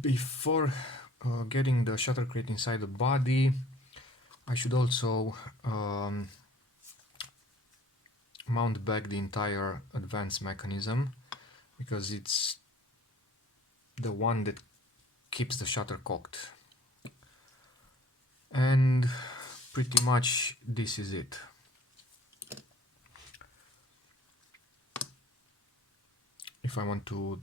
Before getting the shutter crate inside the body, I should also mount back the entire advance mechanism, because it's the one that keeps the shutter cocked. And pretty much this is it. If I want to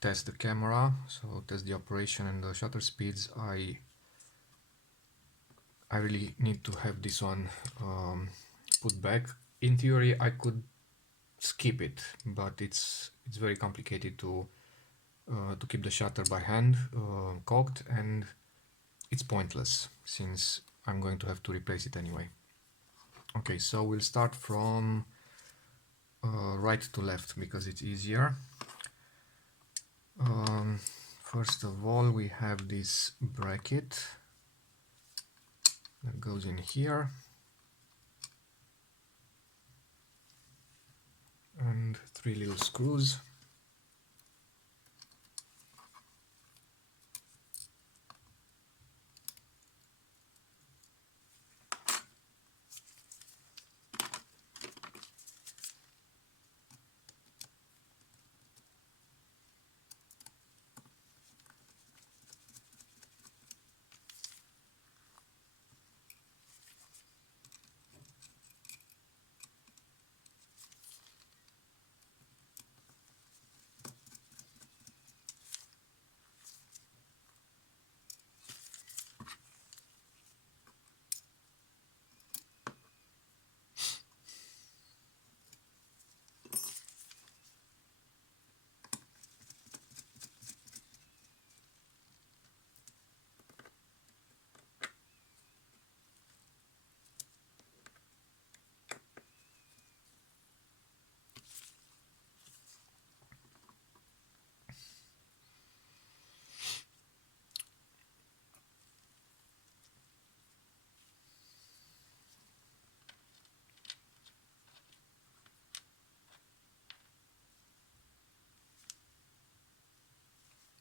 test the camera, so test the operation and the shutter speeds, I really need to have this one put back. In theory I could skip it, but it's very complicated to keep the shutter by hand cocked, and it's pointless since I'm going to have to replace it anyway. Okay, so we'll start from right to left because it's easier. First of all, we have this bracket that goes in here, and 3 little screws.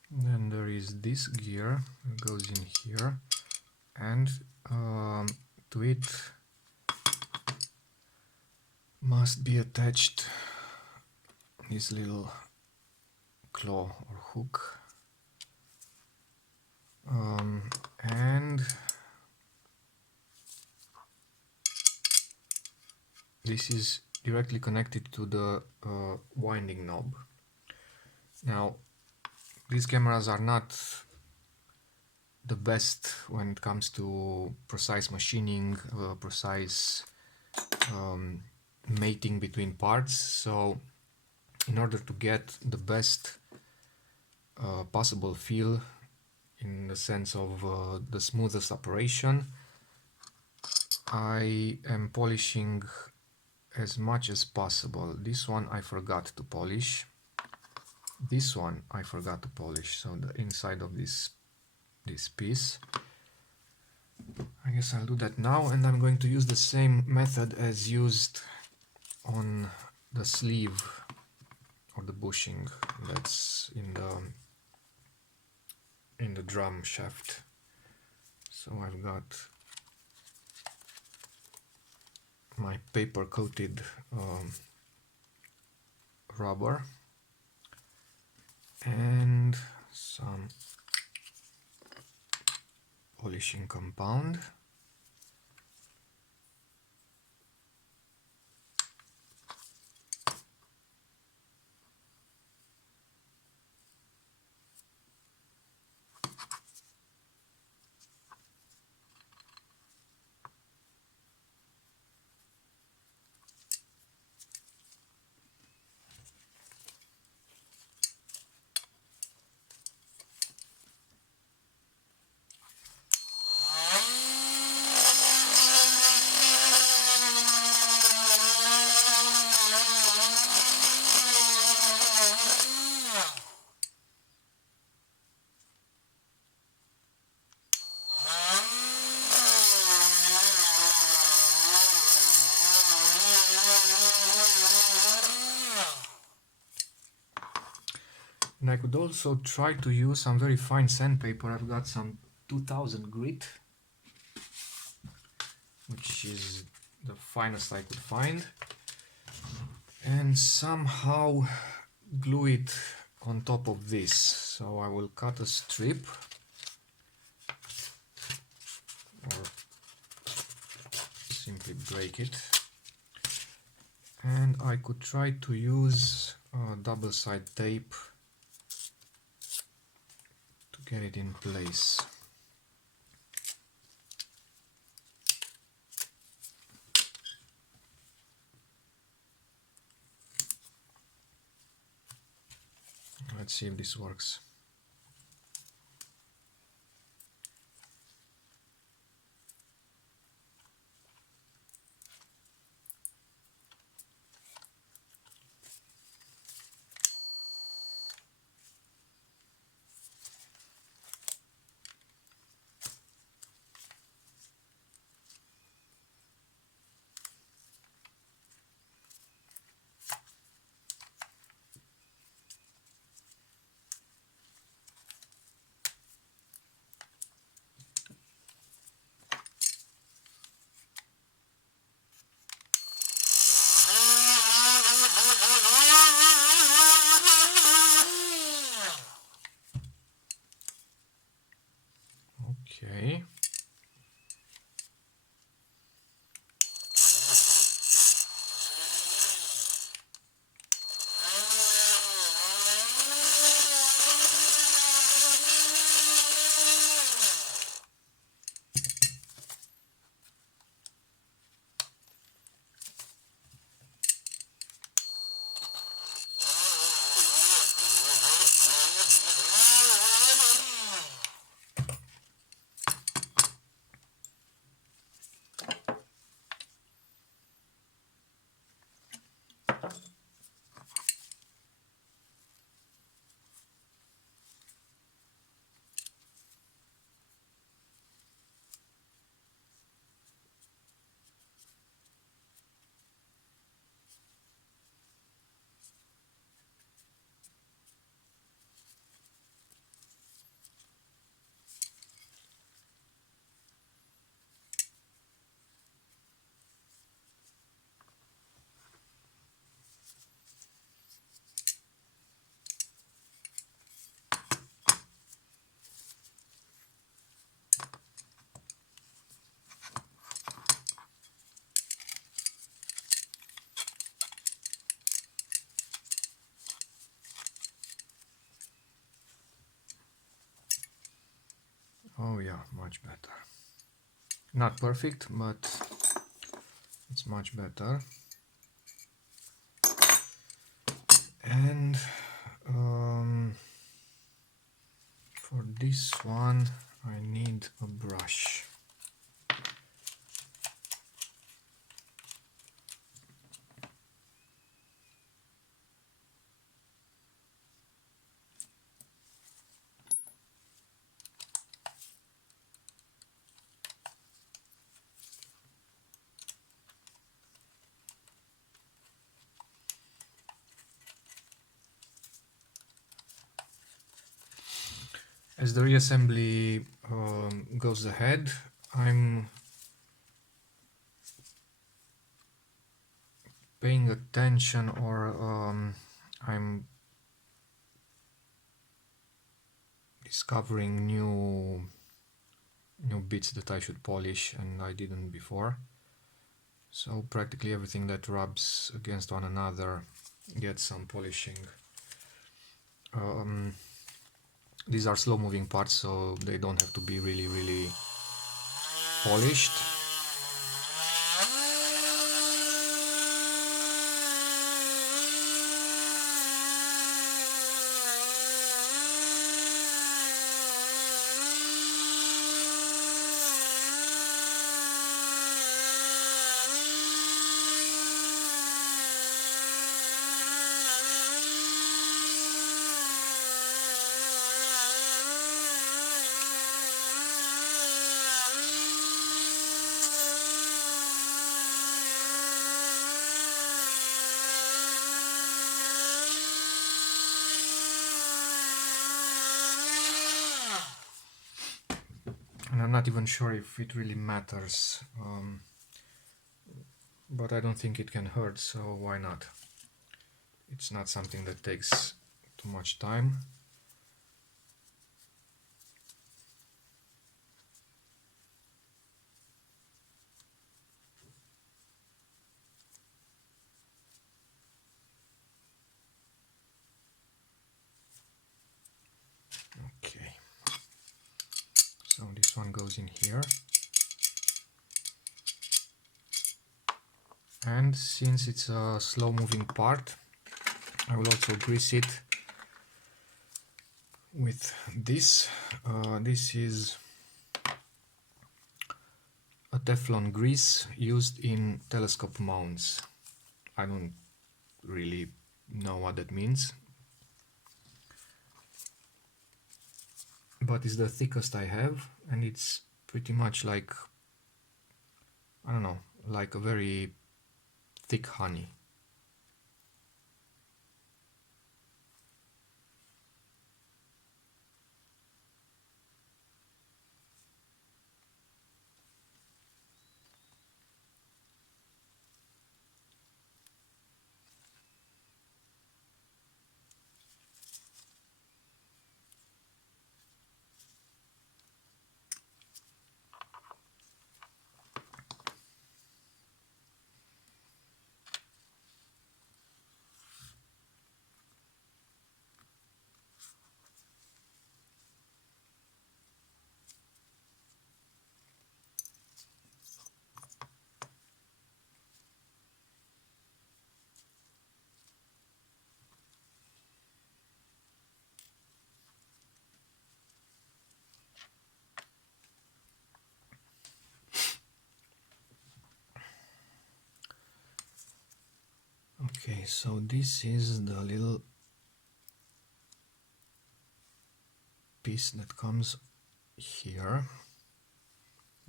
Then there is this gear that goes in here, and to it must be attached this little claw or hook, and this is directly connected to the winding knob. Now, these cameras are not the best when it comes to precise machining, precise mating between parts, so in order to get the best possible feel in the sense of the smoothest operation, I am polishing as much as possible. This one I forgot to polish. This one I forgot to polish, so the inside of this piece. I guess I'll do that now, and I'm going to use the same method as used on the sleeve or the bushing that's in the drum shaft. So I've got my paper coated rubber and some polishing compound. And I could also try to use some very fine sandpaper. I've got some 2000 grit, which is the finest I could find, and somehow glue it on top of this. So I will cut a strip, or simply break it, and I could try to use double-side tape to get it in place. Let's see if this works. Okay. Oh yeah, much better. Not perfect, but it's much better. And for this one I need a brush. As the reassembly goes ahead, I'm paying attention, or I'm discovering new bits that I should polish and I didn't before. So practically everything that rubs against one another gets some polishing. These are slow moving parts, so they don't have to be really polished. and I'm not even sure if it really matters, but I don't think it can hurt, so why not? It's not something that takes too much time. Okay, so this one goes in here, and since it's a slow moving part, I will also grease it with this. This is a Teflon grease used in telescope mounts. I don't really know what that means, but it's the thickest I have, and it's pretty much like, I don't know, like a very thick honey. Okay, so this is the little piece that comes here.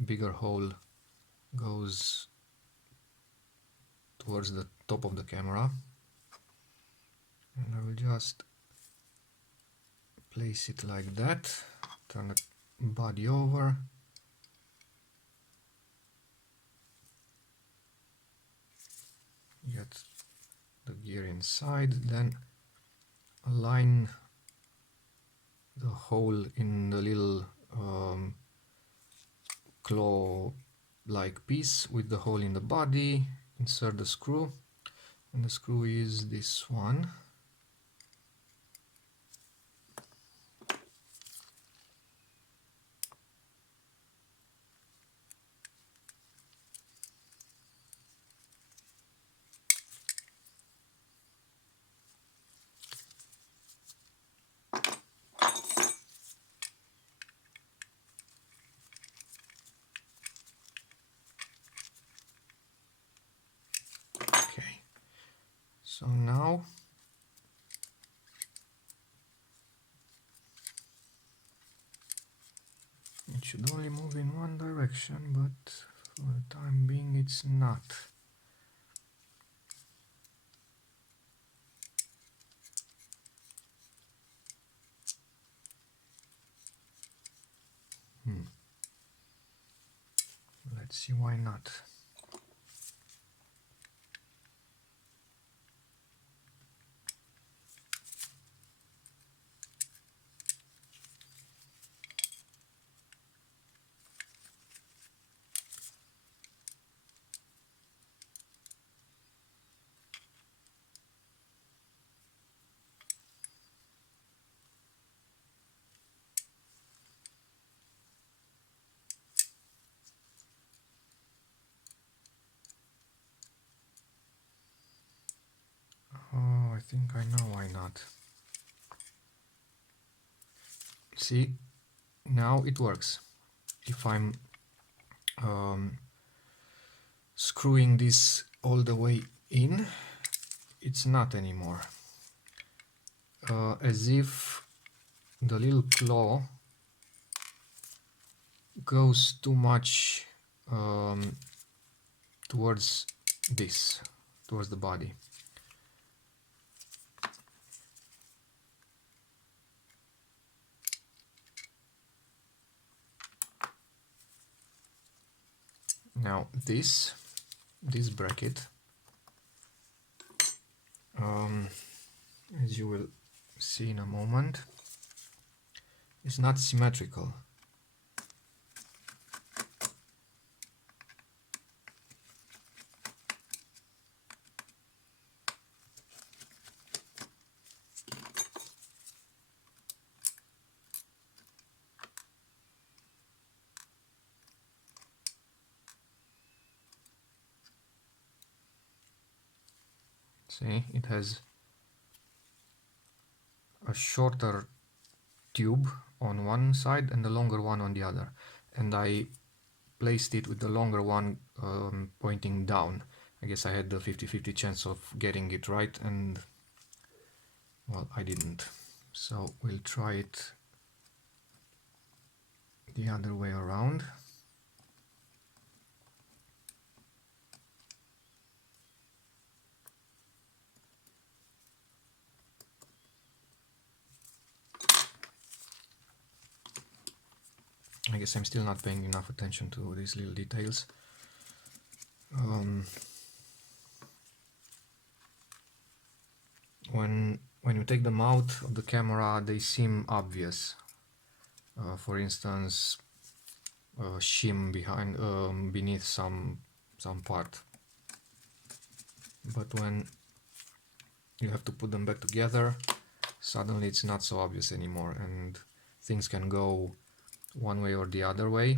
Bigger hole goes towards the top of the camera, and I will just place it like that, turn the body over, get the gear inside, then align the hole in the little claw-like piece with the hole in the body, insert the screw, and the screw is this one. Okay, so now it should only move in one direction, but for the time being it's not. Let's see why not. Oh, I think I know why not. See, now it works. If I'm screwing this all the way in, it's not anymore. As if the little claw goes too much towards this, towards the body. Now this bracket, as you will see in a moment, is not symmetrical. See, it has a shorter tube on one side and a longer one on the other, and I placed it with the longer one pointing down. I guess I had the 50-50 chance of getting it right, and well, I didn't. So we'll try it the other way around. I guess I'm still not paying enough attention to these little details. When you take them out of the camera, they seem obvious. For instance, a shim beneath some part. But when you have to put them back together, suddenly it's not so obvious anymore, and things can go one way or the other way.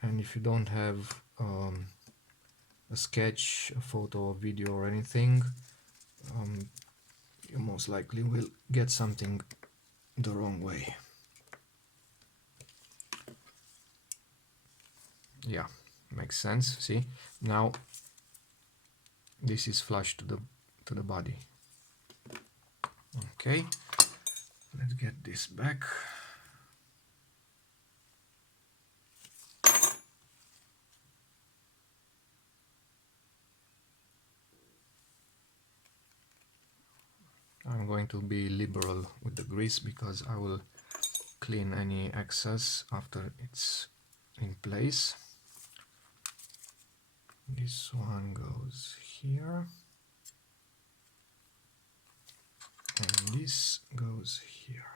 And if you don't have a sketch, a photo, a video or anything, you most likely will get something the wrong way. Yeah, makes sense. See, now this is flush to the body. Okay, let's get this back. I'm going to be liberal with the grease because I will clean any excess after it's in place. This one goes here, and this goes here.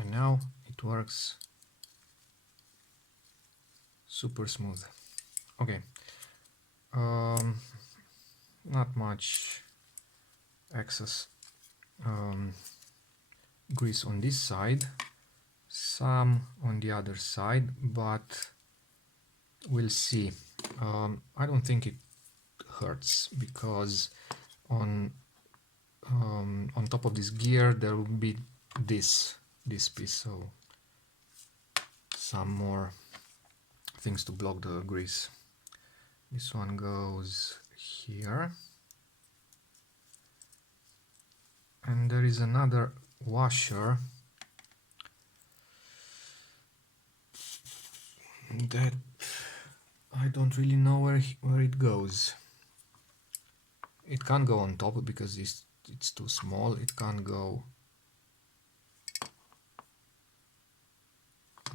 And now it works super smooth. Okay, not much excess grease on this side, some on the other side, but we'll see. I don't think it hurts because on top of this gear there will be this piece, so some more things to block the grease. This one goes here, and there is another washer that I don't really know where it goes. It can't go on top because it's too small. It can't go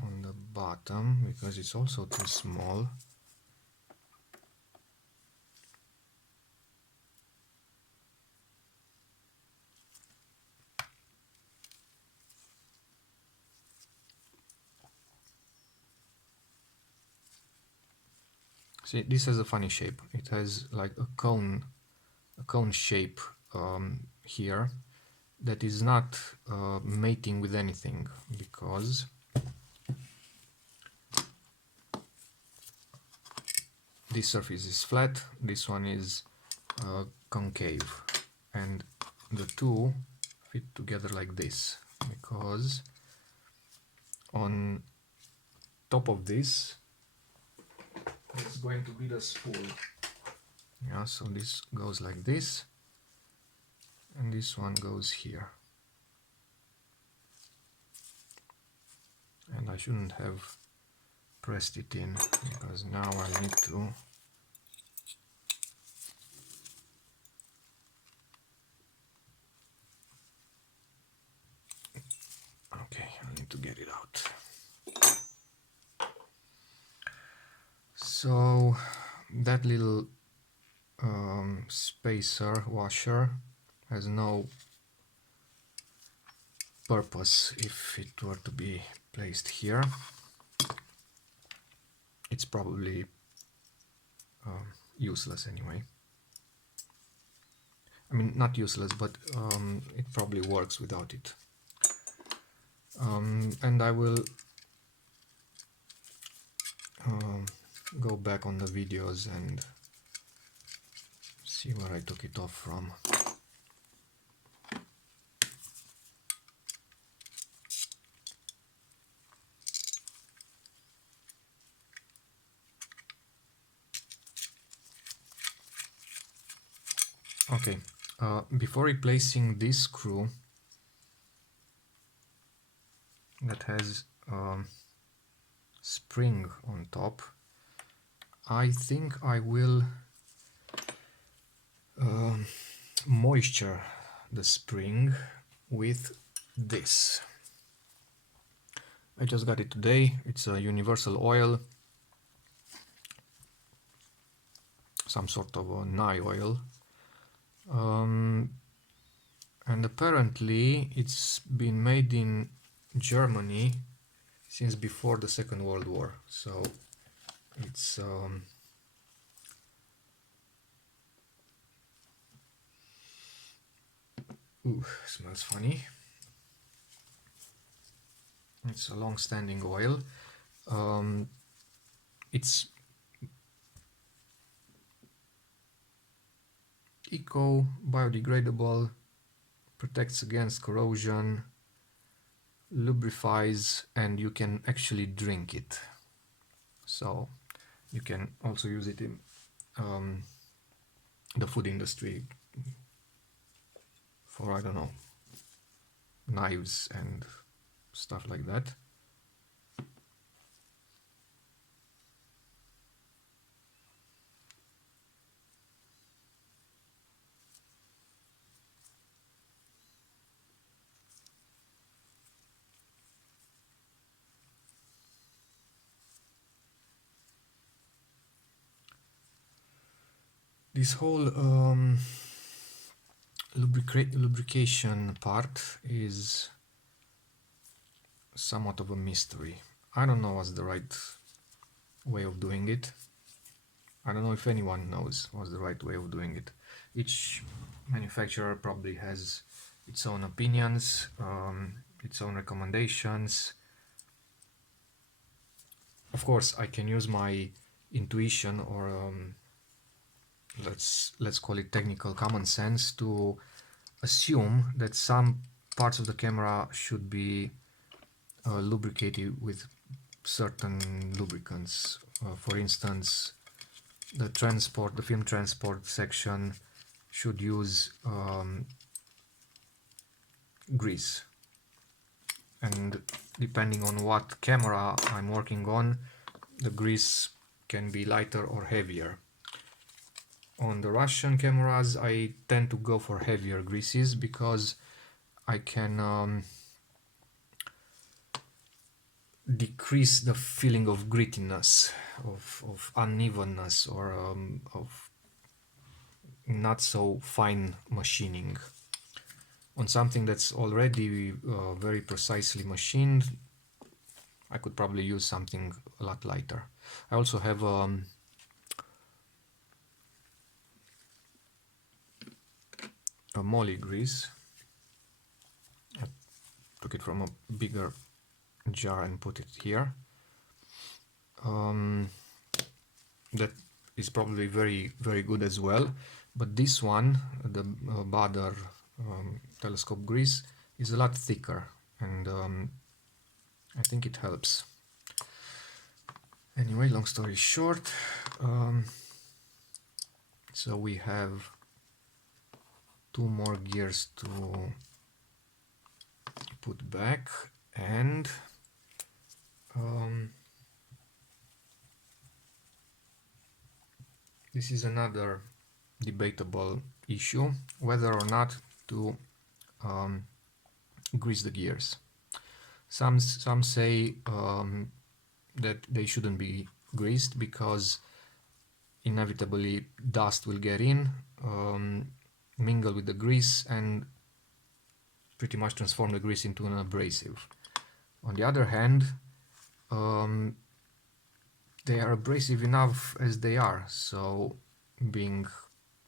on the bottom because it's also too small. See, this has a funny shape. It has like a cone shape here, that is not mating with anything, because this surface is flat, this one is concave, and the two fit together like this, because on top of this it's going to be the spool. Yeah, so this goes like this, and this one goes here. And I shouldn't have pressed it in, because now I need to get it out. So that little spacer washer has no purpose if it were to be placed here. It's probably useless anyway. I mean, not useless, but it probably works without it. And I will go back on the videos and see where I took it off from. Okay, before replacing this screw that has spring on top, I think I will moisture the spring with this. I just got it today. It's a universal oil, some sort of a nye oil. And apparently it's been made in Germany since before the Second World War. So it's ooh, smells funny. It's a long-standing oil. It's eco, biodegradable, protects against corrosion, lubrifies, and you can actually drink it. So you can also use it in the food industry for, I don't know, knives and stuff like that. This whole lubrication part is somewhat of a mystery. I don't know what's the right way of doing it. I don't know if anyone knows what's the right way of doing it. Each manufacturer probably has its own opinions, its own recommendations. Of course, I can use my intuition, or let's call it technical common sense, to assume that some parts of the camera should be lubricated with certain lubricants. For instance, the film transport section should use grease, and depending on what camera I'm working on, the grease can be lighter or heavier. On the Russian cameras, I tend to go for heavier greases because I can decrease the feeling of grittiness, of unevenness, or of not so fine machining. On something that's already very precisely machined, I could probably use something a lot lighter. I also have a moly grease, took it from a bigger jar and put it here. That is probably very good as well, but this one, the Bader telescope grease, is a lot thicker, and I think it helps. Anyway, long story short, so we have 2 more gears to put back, and this is another debatable issue, whether or not to grease the gears. Some say that they shouldn't be greased because inevitably dust will get in, mingle with the grease, and pretty much transform the grease into an abrasive. On the other hand, they are abrasive enough as they are, so being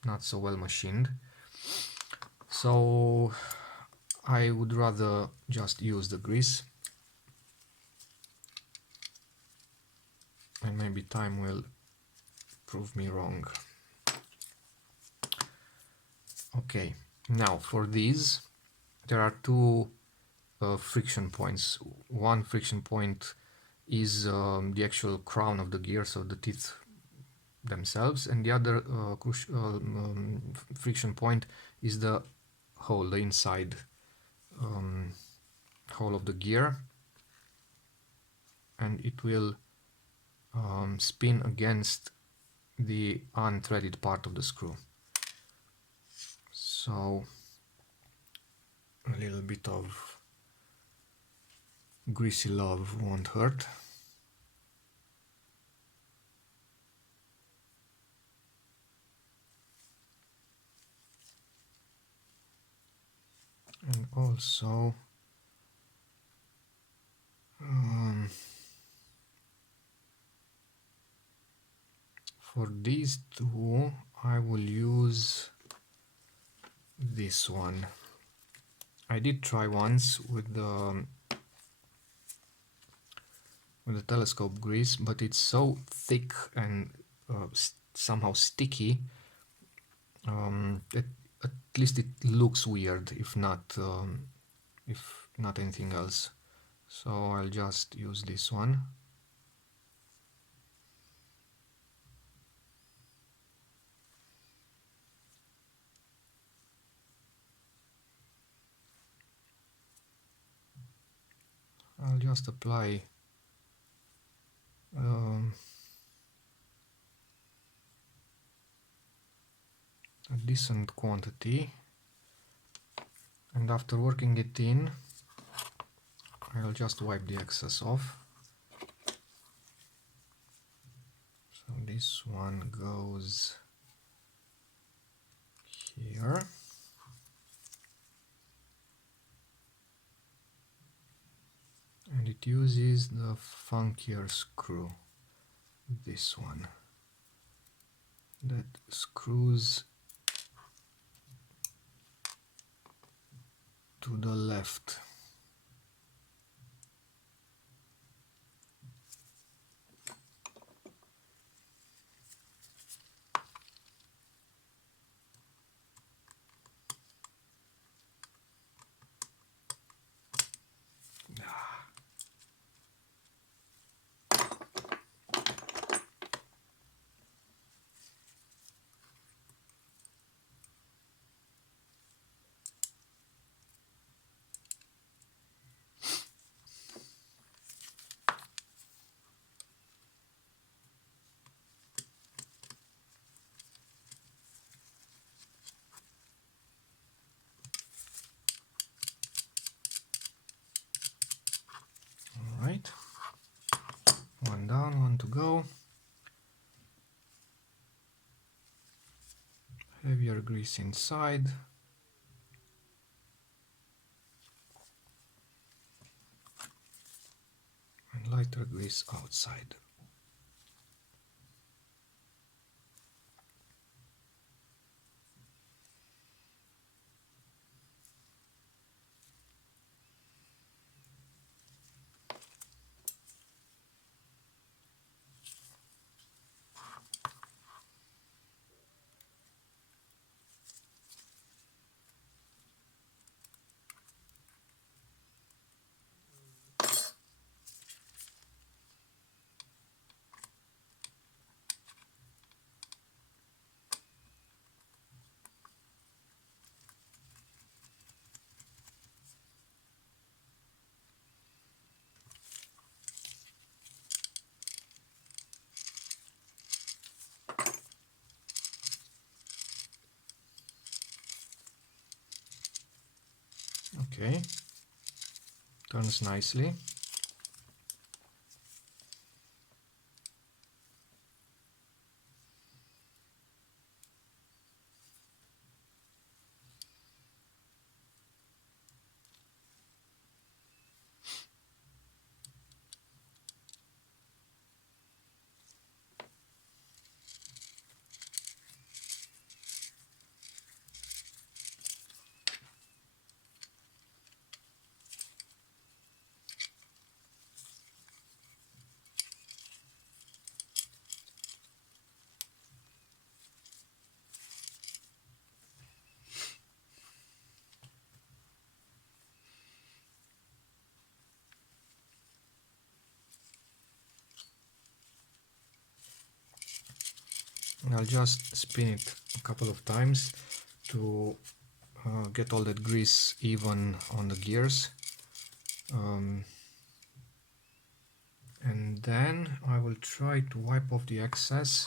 not so well machined. So I would rather just use the grease, and maybe time will prove me wrong. Okay, now for these there are 2 friction points. One friction point is the actual crown of the gear, so the teeth themselves, and the other friction point is the hole, the inside hole of the gear, and it will spin against the unthreaded part of the screw. So a little bit of greasy love won't hurt. And also for these 2 I will use this one. I did try once with the telescope grease, but it's so thick and somehow sticky that at least it looks weird, if not anything else. So I'll just use this one. I'll just apply a decent quantity, and after working it in, I'll just wipe the excess off. So this one goes here. And it uses the funkier screw, this one, that screws to the left. Alright, one down, one to go. Heavier grease inside. And lighter grease outside. Okay, turns nicely. And I'll just spin it a couple of times to get all that grease even on the gears. And then I will try to wipe off the excess,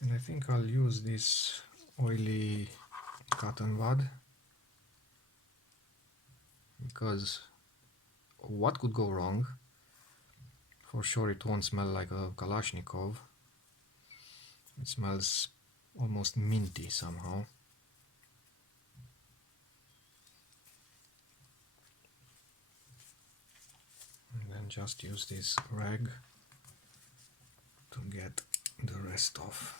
and I think I'll use this oily cotton bud, because what could go wrong? For sure it won't smell like a Kalashnikov. It smells almost minty somehow. And then just use this rag to get the rest off.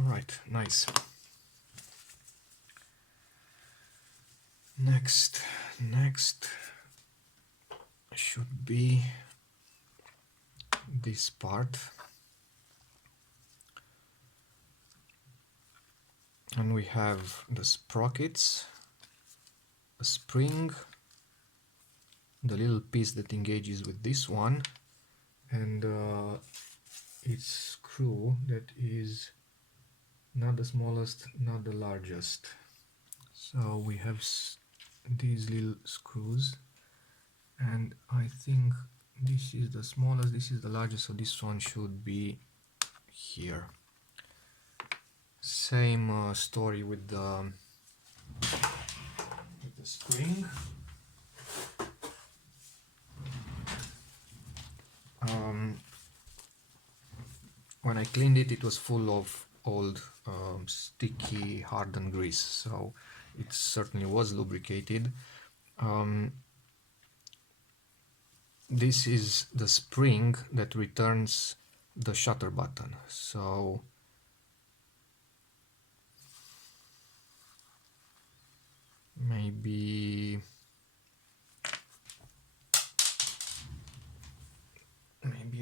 Alright, nice. Next should be this part. And we have the sprockets, a spring, the little piece that engages with this one, and its screw that is not the smallest, not the largest. So we have these little screws, and I think this is the smallest, this is the largest, so this one should be here. Same story with the spring. When I cleaned it, it was full of old sticky hardened grease, so it certainly was lubricated. This is the spring that returns the shutter button, so maybe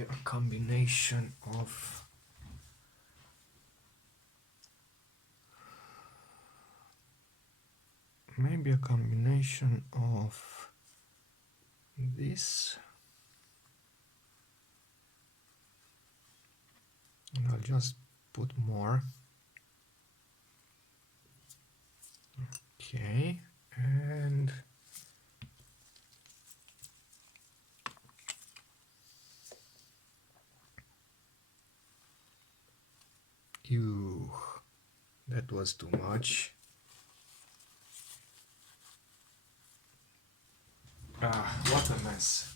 a combination of this, and I'll just put more. Okay, and that was too much. What a mess.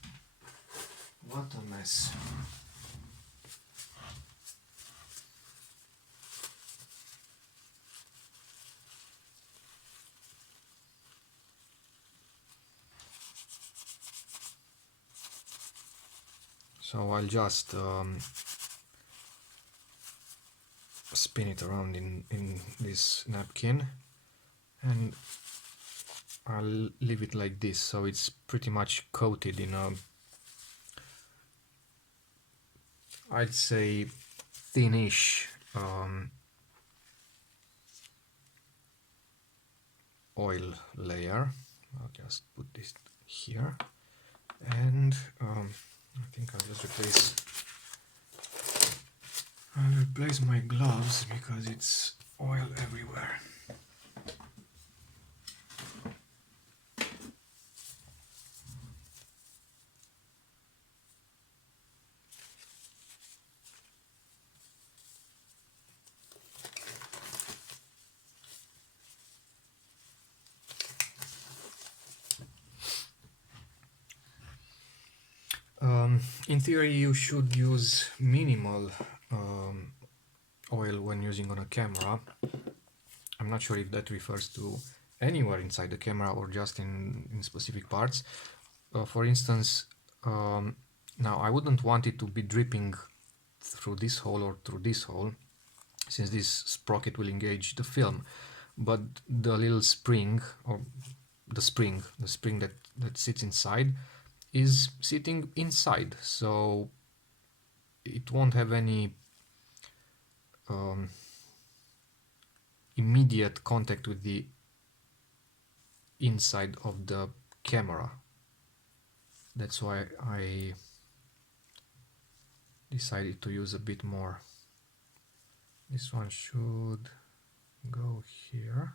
What a mess. So I'll just spin it around in this napkin, and I'll leave it like this, so it's pretty much coated in a I'd say thinnish oil layer. I'll just put this here, and I think I'll replace my gloves because it's oil everywhere. In theory, you should use minimal oil when using on a camera. I'm not sure if that refers to anywhere inside the camera or just in specific parts. For instance, now I wouldn't want it to be dripping through this hole or through this hole, since this sprocket will engage the film, but the little spring, or the spring that sits inside, is sitting inside, so it won't have any immediate contact with the inside of the camera. That's why I decided to use a bit more. This one should go here.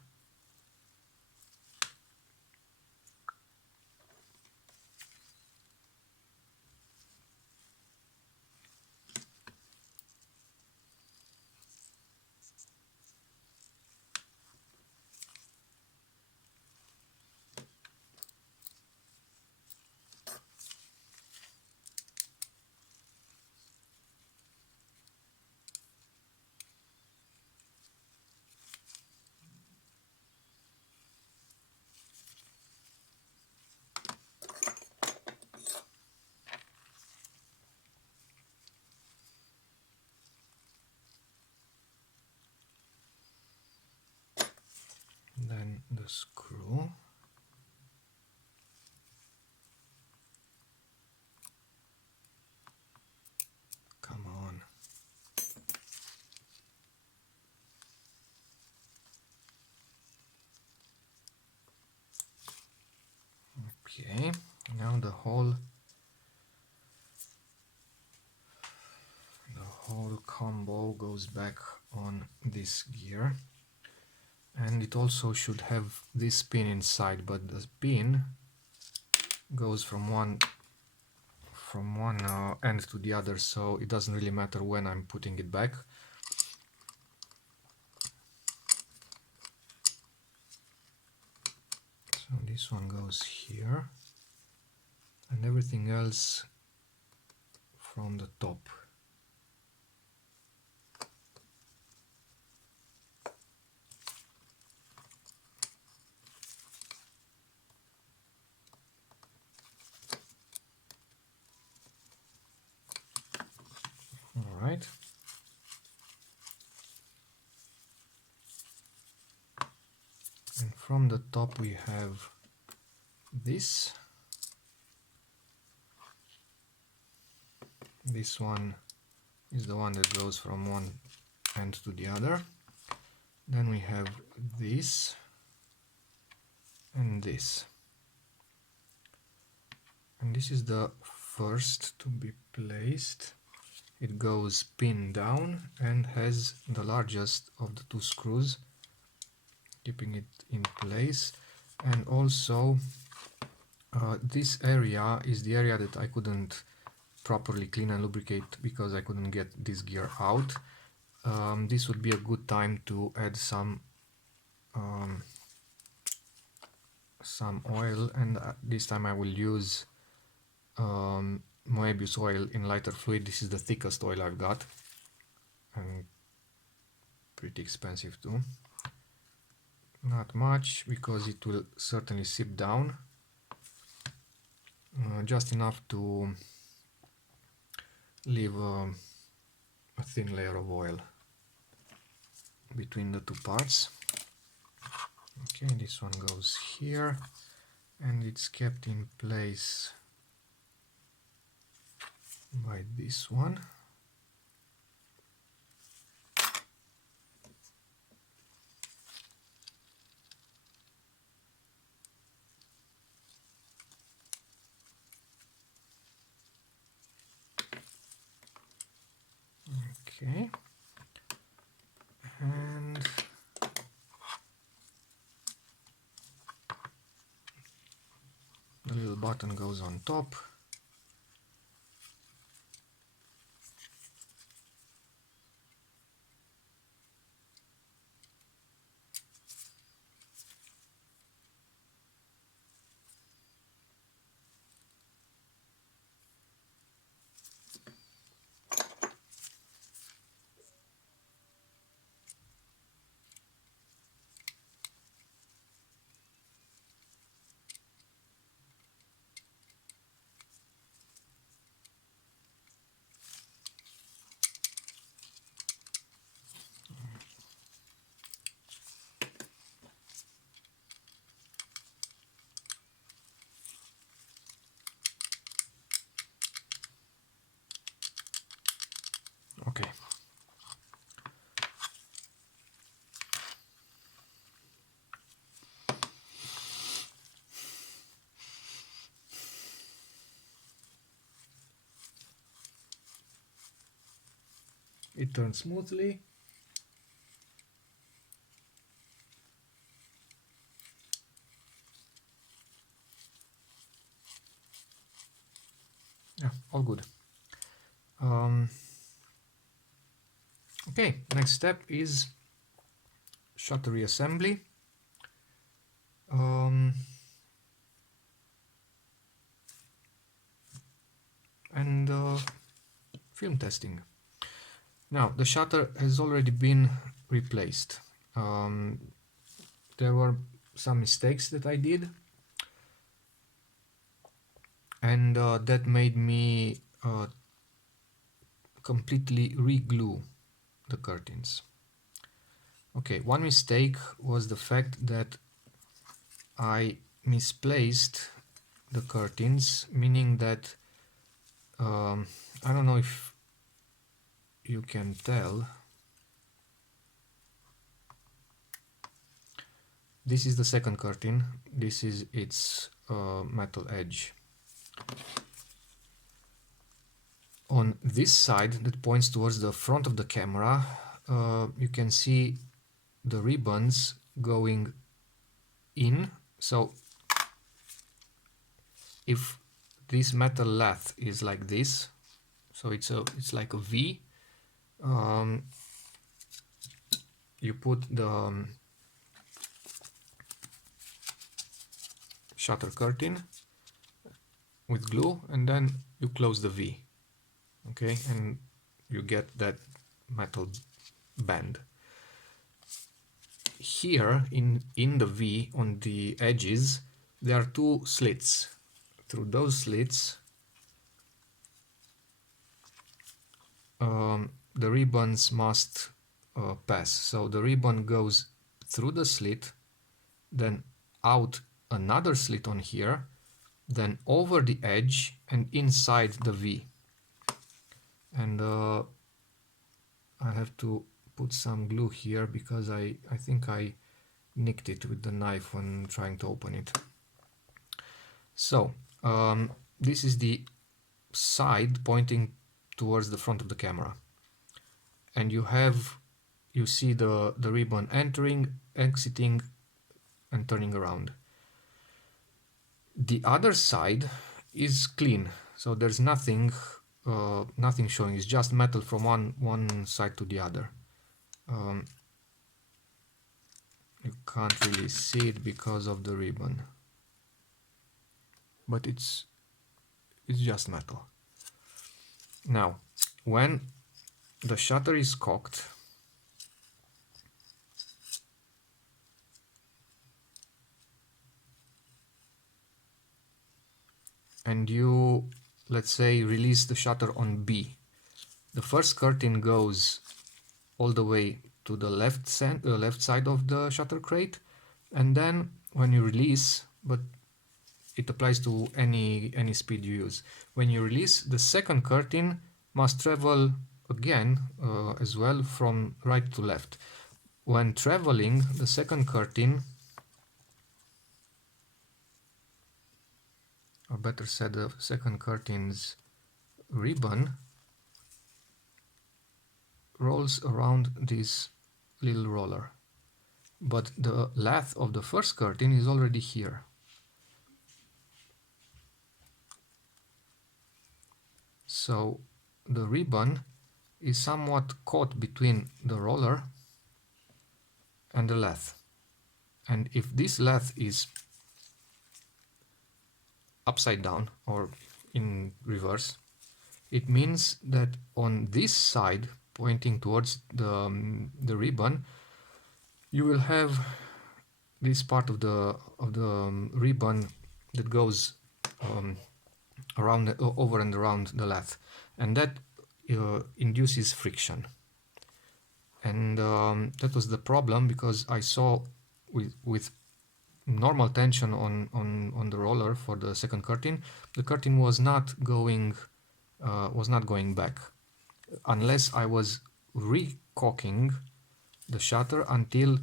Then the screw. Come on. Okay, now the whole combo goes back on this gear, and it also should have this pin inside, but the pin goes from one end to the other, so it doesn't really matter when I'm putting it back. So this one goes here, and everything else from the top. All right. And from the top we have this. This one is the one that goes from one end to the other. Then we have this and this. And this is the first to be placed. It goes pinned down and has the largest of the two screws, keeping it in place. And also this area is the area that I couldn't properly clean and lubricate because I couldn't get this gear out. This would be a good time to add some oil, and this time I will use Moebius oil in lighter fluid. This is the thickest oil I've got, and pretty expensive too. Not much, because it will certainly seep down, just enough to leave a thin layer of oil between the two parts. Okay, this one goes here, and it's kept in place by this one. Okay, and the little button goes on top. Okay. It turns smoothly. Yeah, all good. Okay, next step is shutter reassembly. And film testing. Now, the shutter has already been replaced. There were some mistakes that I did, and that made me completely re-glue the curtains. Okay, one mistake was the fact that I misplaced the curtains, meaning that I don't know if you can tell. This is the second curtain. This is its metal edge. On this side that points towards the front of the camera, you can see the ribbons going in. So if this metal lath is like this, so it's like a V, you put the shutter curtain with glue and then you close the V, okay, and you get that metal band. Here in the V on the edges there are two slits. Through those slits the ribbons must pass. So the ribbon goes through the slit, then out another slit on here, then over the edge and inside the V. And I have to put some glue here because I think I nicked it with the knife when trying to open it. So this is the side pointing towards the front of the camera, and you see the ribbon entering, exiting and turning around. The other side is clean, so there's nothing showing. It's just metal from one side to the other. You can't really see it because of the ribbon, but it's just metal. Now, when the shutter is cocked, and you, let's say, release the shutter on B, the first curtain goes all the way to the left side of the shutter crate, and then when you release, but it applies to any speed you use, when you release, the second curtain must travel again as well from right to left. When traveling, the second curtain, or better said, the second curtain's ribbon rolls around this little roller, but the lathe of the first curtain is already here. So the ribbon is somewhat caught between the roller and the lathe. And if this lathe is upside down or in reverse, it means that on this side, pointing towards the ribbon, you will have this part of the ribbon that goes over and around the lathe, and that induces friction. And that was the problem, because I saw with normal tension on the roller for the second curtain, the curtain was not going back unless I was recocking the shutter until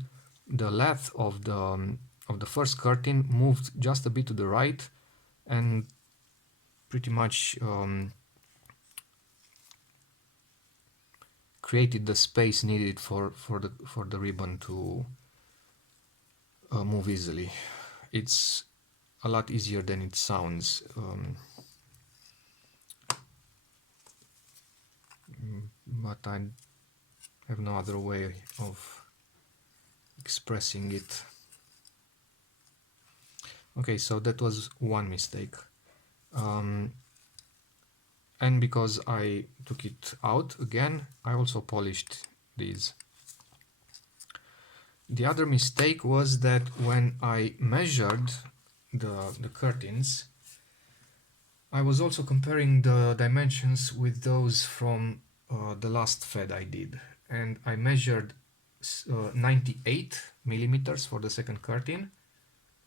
the lathe of the first curtain moved just a bit to the right and pretty much created the space needed for the ribbon to move easily. It's a lot easier than it sounds, but I have no other way of expressing it. Okay, so that was one mistake. And because I took it out again, I also polished these. The other mistake was that when I measured the curtains, I was also comparing the dimensions with those from the last fed I did. And I measured 98 millimeters for the second curtain.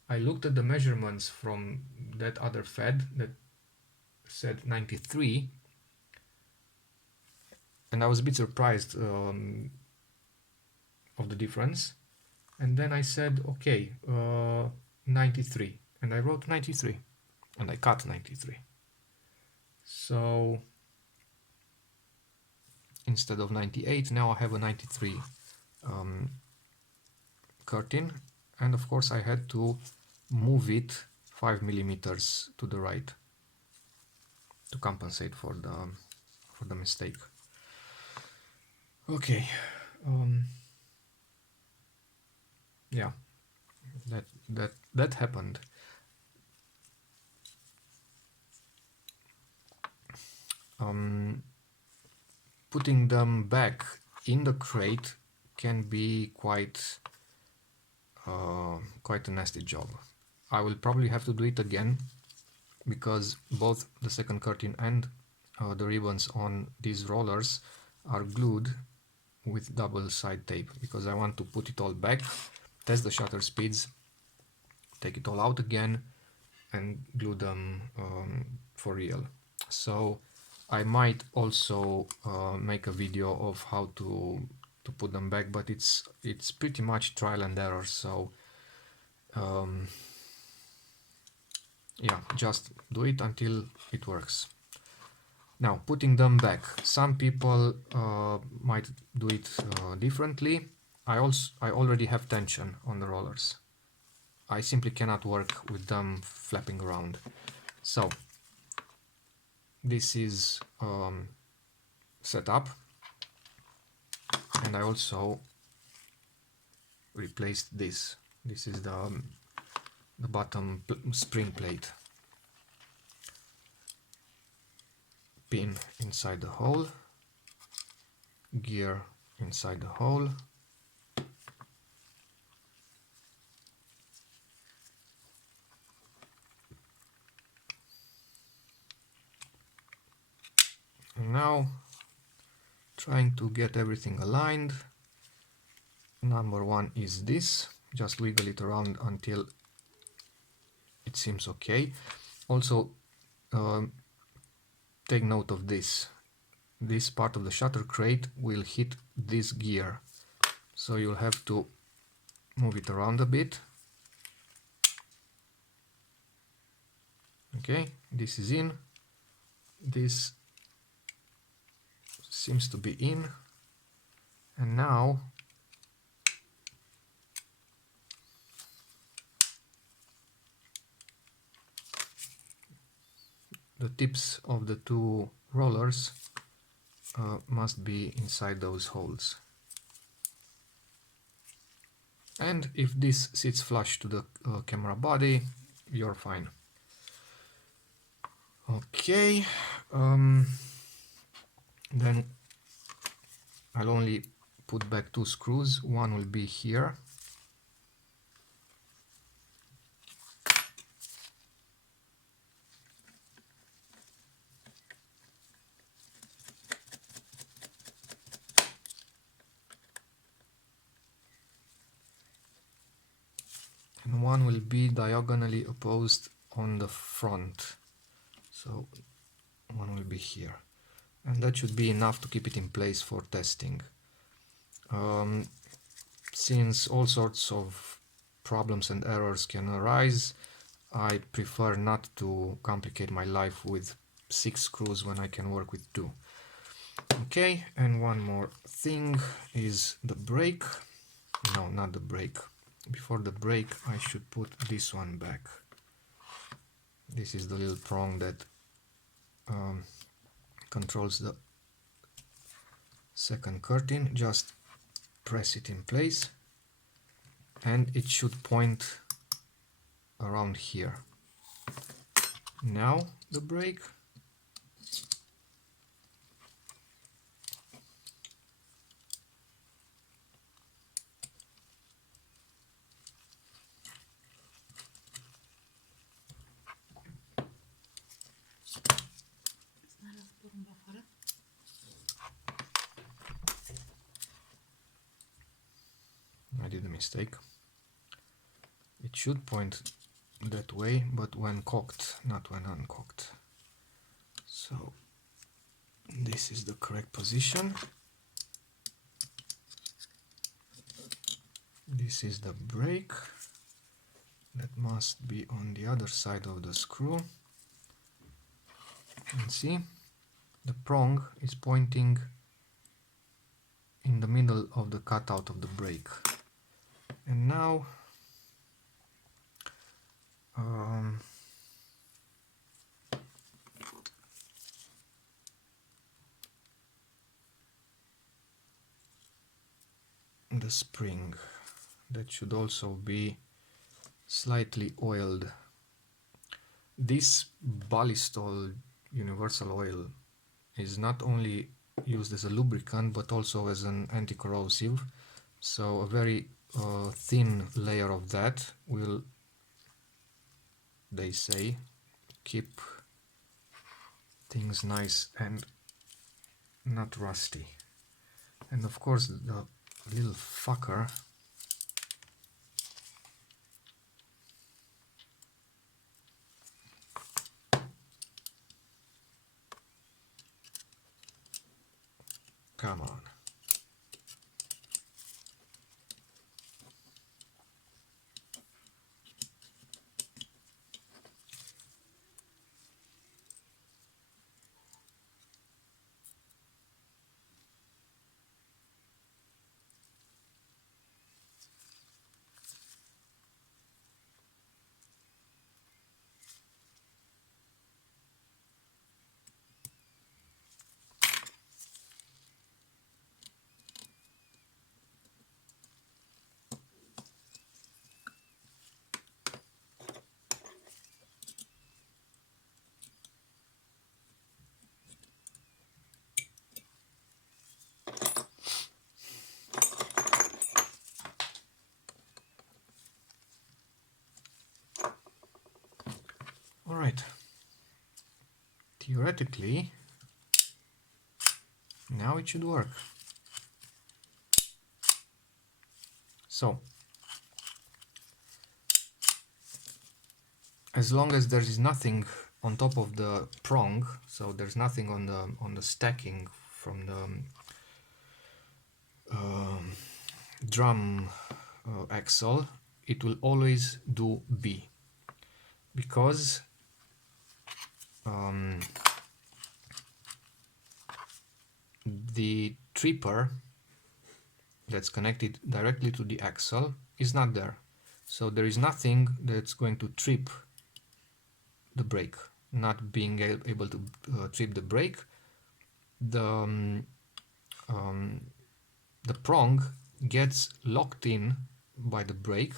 I looked at the measurements from that other fed that said 93, and I was a bit surprised of the difference. And then I said, okay, 93, and I wrote 93, and I cut 93. So instead of 98, now I have a 93 curtain, and of course I had to move it 5 millimeters to the right to compensate for the mistake. Okay, yeah, that happened. Putting them back in the crate can be quite a nasty job. I will probably have to do it again, because both the second curtain and the ribbons on these rollers are glued with double side tape, because I want to put it all back, test the shutter speeds, take it all out again, and glue them for real. So I might also make a video of how to put them back, but it's pretty much trial and error. So yeah, just do it until it works. Now, putting them back, some people might do it differently. I already have tension on the rollers. I simply cannot work with them flapping around. So this is set up, and I also replaced this. This is the bottom spring plate. Pin inside the hole, gear inside the hole, and now trying to get everything aligned. Number one is this, just wiggle it around until it seems okay. Also take note of this. This part of the shutter crate will hit this gear, so you'll have to move it around a bit. Okay, this is in, this seems to be in, And now the tips of the two rollers must be inside those holes. And if this sits flush to the camera body, you're fine. Okay, then I'll only put back two screws. One will be here. And one will be diagonally opposed on the front. So one will be here. And that should be enough to keep it in place for testing. Since all sorts of problems and errors can arise, I prefer not to complicate my life with 6 screws when I can work with 2. Okay, and one more thing is the brake. No, not the brake. Before the brake, I should put this one back. This is the little prong that controls the second curtain. Just press it in place and it should point around here. Now the brake. I did a mistake. It should point that way, but when cocked, not when uncocked. So this is the correct position. This is the brake. That must be on the other side of the screw. And see, the prong is pointing in the middle of the cutout of the brake. And now the spring, that should also be slightly oiled. This Ballistol universal oil is not only used as a lubricant but also as an anti-corrosive, so a very thin layer of that will, they say, keep things nice and not rusty. And of course the little fucker come on. Alright, theoretically now it should work. So as long as there is nothing on top of the prong, so there's nothing on the stacking from the drum axle, it will always do B, because the tripper that's connected directly to the axle is not there. So there is nothing that's going to trip the brake. Not being able to trip the brake, the the prong gets locked in by the brake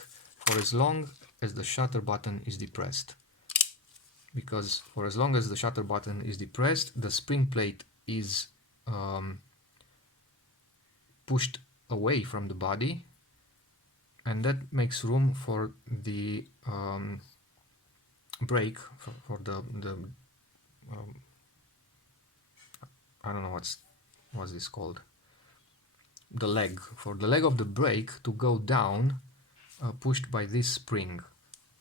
for as long as the shutter button is depressed. Because for as long as the shutter button is depressed, the spring plate is pushed away from the body, and that makes room for the brake, for the I don't know what's this called, the leg, for the leg of the brake to go down, pushed by this spring.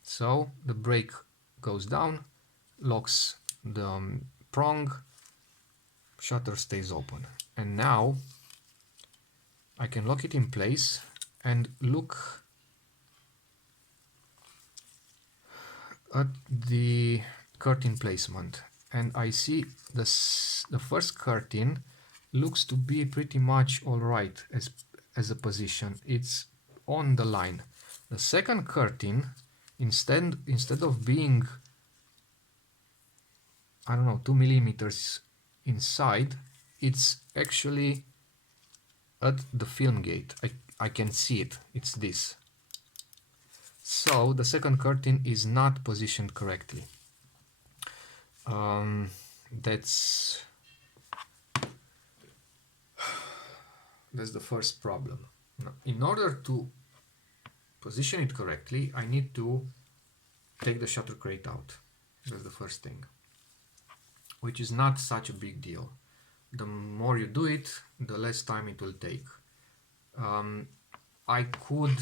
So the brake goes down, locks the prong, shutter stays open, and now I can lock it in place and look at the curtain placement, and I see the first curtain looks to be pretty much alright as a position. It's on the line. The second curtain, instead of being, I don't know, 2 millimeters inside, it's actually at the film gate. I can see it. It's this. So the second curtain is not positioned correctly. That's the first problem. Now, in order to position it correctly, I need to take the shutter crate out. That's the first thing, which is not such a big deal. The more you do it, the less time it will take. I could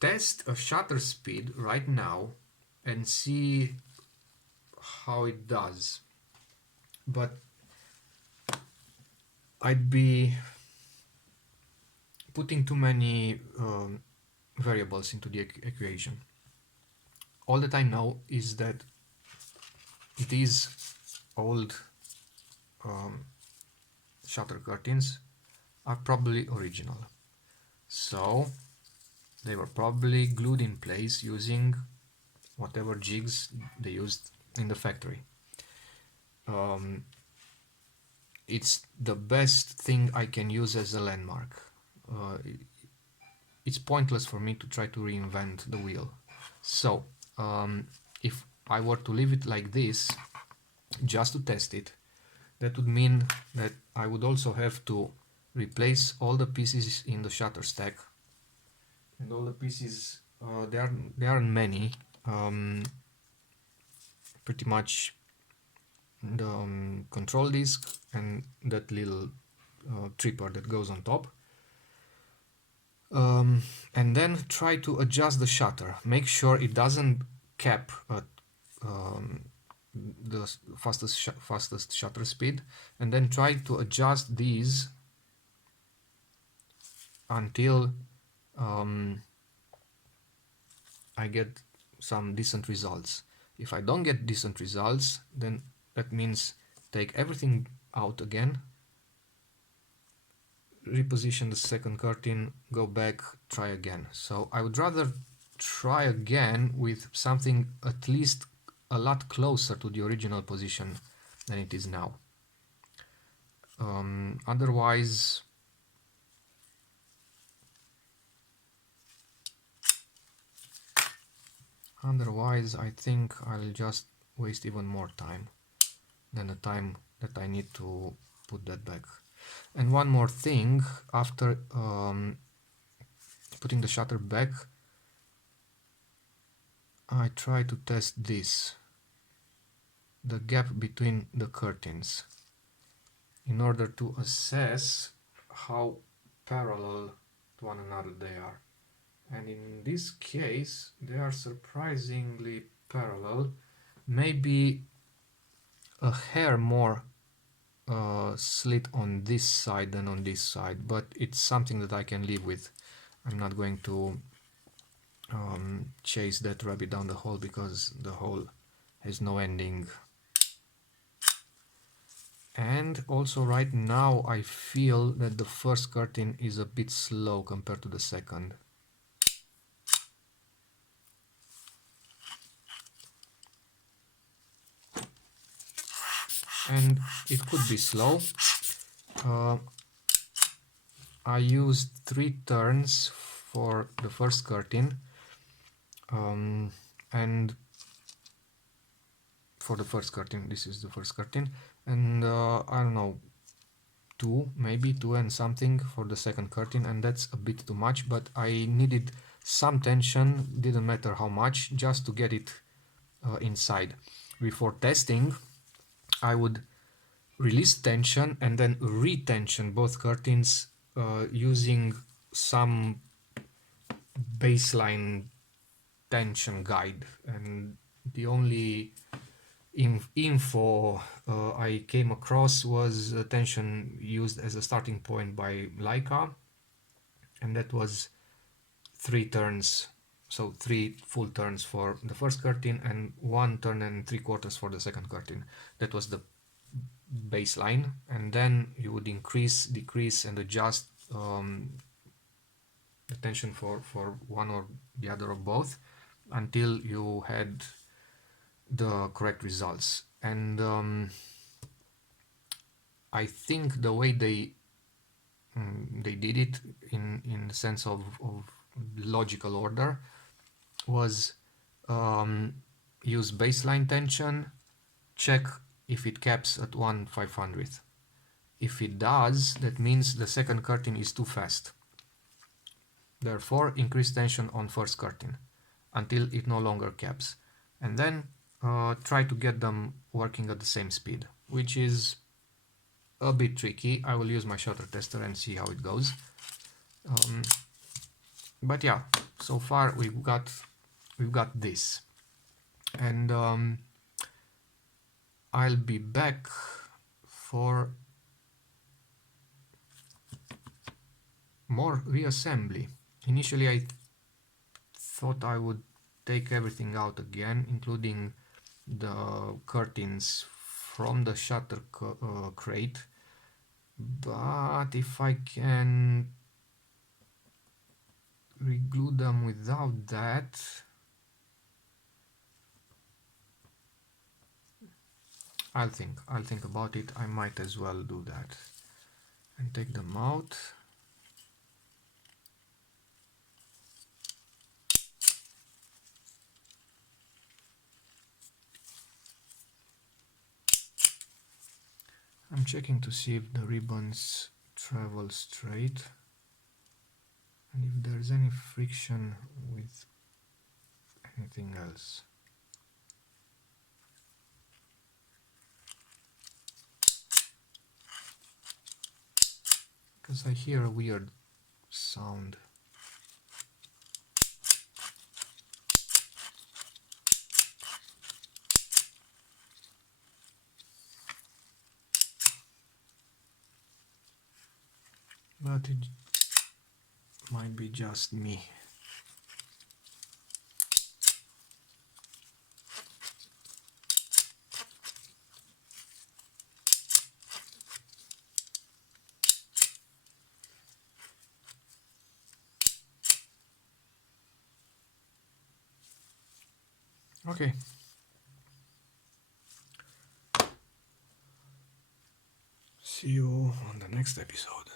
test a shutter speed right now and see how it does, but I'd be putting too many variables into the equation. All that I know is that these old shutter curtains are probably original, so they were probably glued in place using whatever jigs they used in the factory. It's the best thing I can use as a landmark. It's pointless for me to try to reinvent the wheel. So if I were to leave it like this just to test it, that would mean that I would also have to replace all the pieces in the shutter stack, and all the pieces, there aren't many, pretty much the control disc and that little tripper that goes on top, and then try to adjust the shutter, make sure it doesn't cap at the fastest shutter speed, and then try to adjust these until I get some decent results. If I don't get decent results, then that means take everything out again, reposition the second curtain, go back, try again. So I would rather try again with something at least a lot closer to the original position than it is now. Otherwise, I think I'll just waste even more time than the time that I need to put that back. And one more thing, after putting the shutter back, I try to test this, the gap between the curtains, in order to assess how parallel to one another they are. And in this case, they are surprisingly parallel, maybe a hair more slit on this side than on this side, but it's something that I can live with. I'm not going to chase that rabbit down the hole, because the hole has no ending. And also right now I feel that the first curtain is a bit slow compared to the second. And it could be slow. I used 3 turns for the first curtain, and for the first curtain, this is the first curtain, and I don't know, maybe 2 and something for the second curtain, and that's a bit too much, but I needed some tension, didn't matter how much, just to get it inside. Before testing, I would release tension and then retension both curtains using some baseline tension guide, and the only info I came across was tension used as a starting point by Leica, and that was 3 turns, so 3 full turns for the first curtain and 1 turn and 3/4 for the second curtain. That was the baseline, and then you would increase, decrease, and adjust the tension for one or the other or both until you had the correct results. And I think the way they did it in the sense of logical order was use baseline tension, check if it caps at 1/500th. If it does, that means the second curtain is too fast. Therefore, increase tension on first curtain until it no longer caps. And then try to get them working at the same speed, which is a bit tricky. I will use my shutter tester and see how it goes. But yeah, so far we've got this. And I'll be back for more reassembly. Initially I thought I would take everything out again, including the curtains from the shutter crate, but if I can reglue them without that, I'll think about it. I might as well do that and take them out. I'm checking to see if the ribbons travel straight and if there's any friction with anything else. Because I hear a weird sound. But it might be just me. Okay. See you on the next episode.